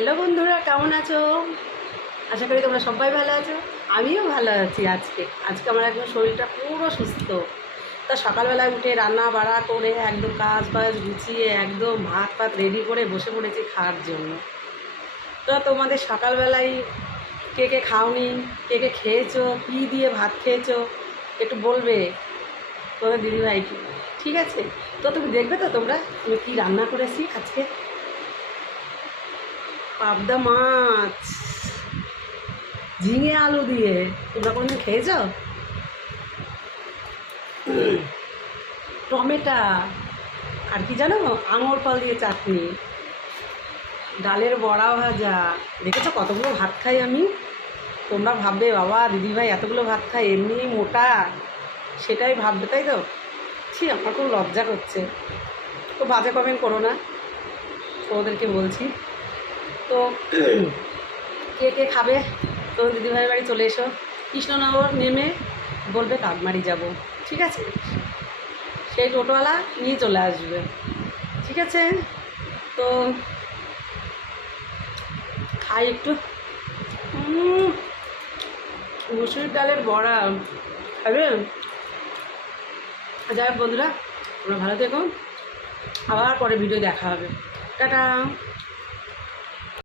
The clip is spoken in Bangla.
হ্যালো বন্ধুরা, কেমন আছো? আশা করি তোমরা সবাই ভালো আছো। আমিও ভালো আছি। আজকে আমার একদম শরীরটা পুরো সুস্থ। তা সকালবেলায় উঠে রান্না বাড়া করে একদম কাজ বাজ গুছিয়ে একদম ভাত ফাত রেডি করে বসে পড়েছি খাওয়ার জন্য। তো তোমাদের সকালবেলায় কে কে খাওনি, কে কে খেয়েছো, কী দিয়ে ভাত খেয়েছো একটু বলবে তোমাদের দিদিভাইকে, ঠিক আছে? তো তুমি দেখবে তো তোমরা আমি কী রান্না করেছি আজকে। পাবদা মাছ ঝিঙে আলু দিয়ে, তোমরা কোনোদিন খেয়েছ? টমেটো আর কি জানো, আঙুর ফল দিয়ে চাটনি, ডালের বড়া ভাজা। দেখেছো কতগুলো ভাত খাই আমি? তোমরা ভাববে বাবা দিদিভাই এতগুলো ভাত খাই, এমনি মোটা, সেটাই ভাববে তাই তো? ছি, আমার খুব লজ্জা করছে। তো বাজে কমেন্ট করো না, ওদেরকে বলছি। তো কে কে খাবে তো দিদিভাইয়ের বাড়ি চলে এসো। কৃষ্ণনগর নেমে বলবে কাকমারি যাব, ঠিক আছে? সেই টোটোওয়ালা নিয়ে চলে আসবে, ঠিক আছে? তো খাই একটু। মুসুরির ডালের বড়া খাবে? যাই হোক বন্ধুরা, তোমরা ভালো থেকো, আবার পরে ভিডিও দেখা হবে। টাটা।